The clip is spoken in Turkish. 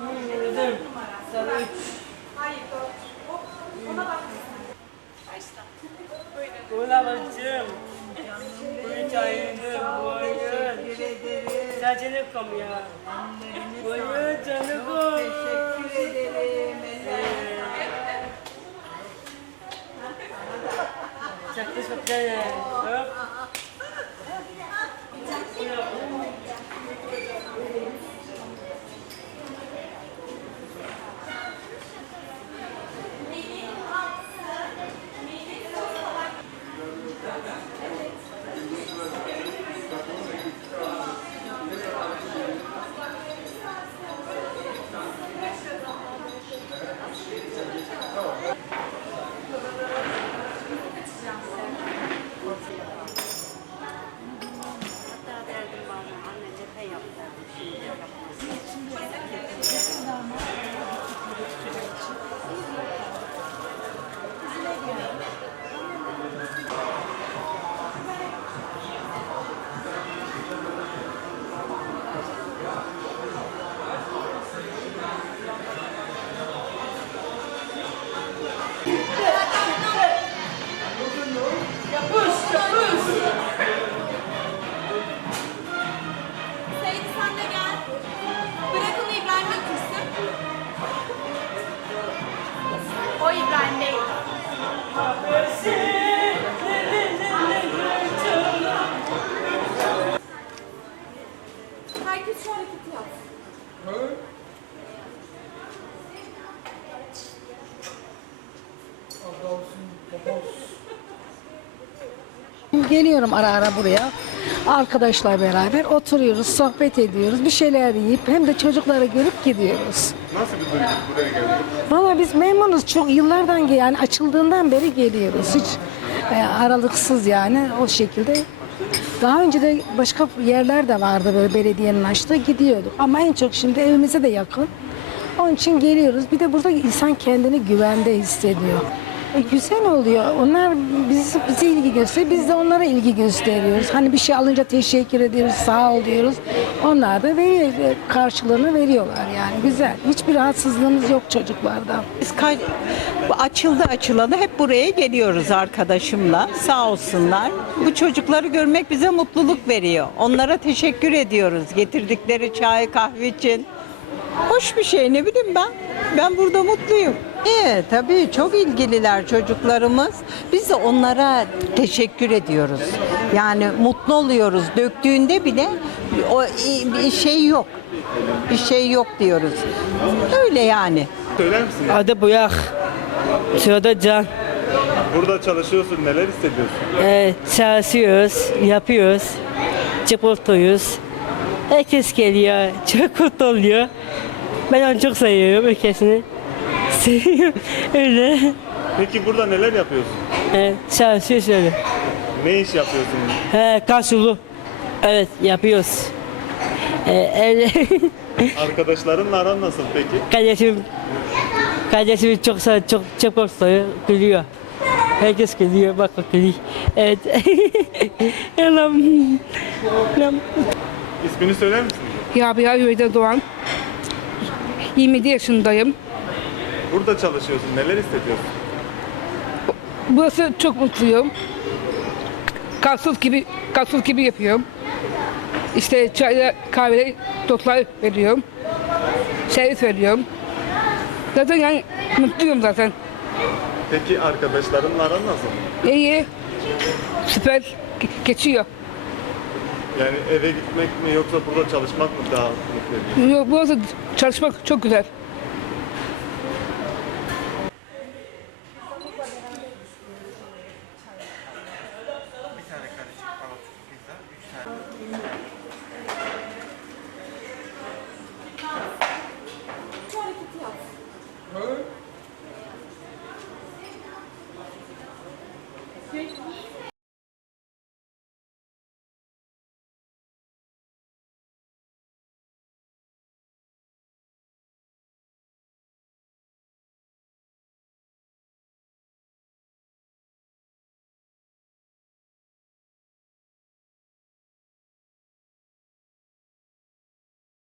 Gördüm. Sarı üç. Hayır, ona bakmıyorsun. Başla. Böyle. Ona bakacağım. Bu üç ya? Bu oyun canı kom. Teşekkür şu hareketi yapsın. Geliyorum ara ara buraya. Arkadaşlar beraber oturuyoruz, sohbet ediyoruz, bir şeyler yiyip hem de çocukları görüp gidiyoruz. Nasıl bir duygu buraya geldin? Valla biz memnunuz. Çok yıllardan ge- yani açıldığından beri geliyoruz. Hiç e, aralıksız yani o şekilde. Daha önce de başka yerler de vardı böyle belediyenin açtığı gidiyorduk. Ama en çok şimdi evimize de yakın. Onun için geliyoruz. Bir de burada insan kendini güvende hissediyor. E, güzel oluyor. Onlar biz, bize ilgi gösteriyor. Biz de onlara ilgi gösteriyoruz. Hani bir şey alınca teşekkür ediyoruz, sağ ol diyoruz. Onlar da veriyor, e, karşılığını veriyorlar yani. Güzel. Hiçbir rahatsızlığımız yok çocuklarda. Biz açıldı açılalı hep buraya geliyoruz arkadaşımla. Sağ olsunlar. Bu çocukları görmek bize mutluluk veriyor. Onlara teşekkür ediyoruz. Getirdikleri çay kahve için. Hoş bir şey ne bileyim ben. Ben burada mutluyum. Evet tabii çok ilgililer çocuklarımız. Biz de onlara teşekkür ediyoruz. Yani mutlu oluyoruz. Döktüğünde bile o bir şey yok. Bir şey yok diyoruz. Öyle yani. Söyler misin? ya? Adı Buyak. Şurada Can. Burada çalışıyorsun, neler hissediyorsun? Ee, çalışıyoruz, yapıyoruz. Çıpırtıyoruz. Herkes geliyor, çok mutlu oluyor. Ben onu çok seviyorum ülkesini. Seviyorum, öyle. Peki burada neler yapıyorsun? Ee, çalışıyoruz öyle. Ne iş yapıyorsun? He, kasulu. Evet, yapıyoruz. Ee, öyle. Arkadaşlarınla aran nasıl peki? kardeşim, kardeşim çok sa- çok çok korkuyor, gülüyor. Herkes gülüyor, bak bak gülüyor. Evet. Yalan. Yalan. İsmini söyler misin? Rabia Hüveyda Doğan. 27 yaşındayım. Burada çalışıyorsun, neler hissediyorsun? Burası çok mutluyum. Kalsız gibi, kalsız gibi yapıyorum. İşte çayla kahveleri tostlar veriyorum. Servis veriyorum. Zaten yani mutluyum zaten. Peki arkadaşlarınla aran nasıl? İyi. Süper. Ge- Geçiyor. Yani eve gitmek mi yoksa burada çalışmak mı daha mutlu ediyor? Yo, Burası çalışmak çok güzel. Hareketi yapsın.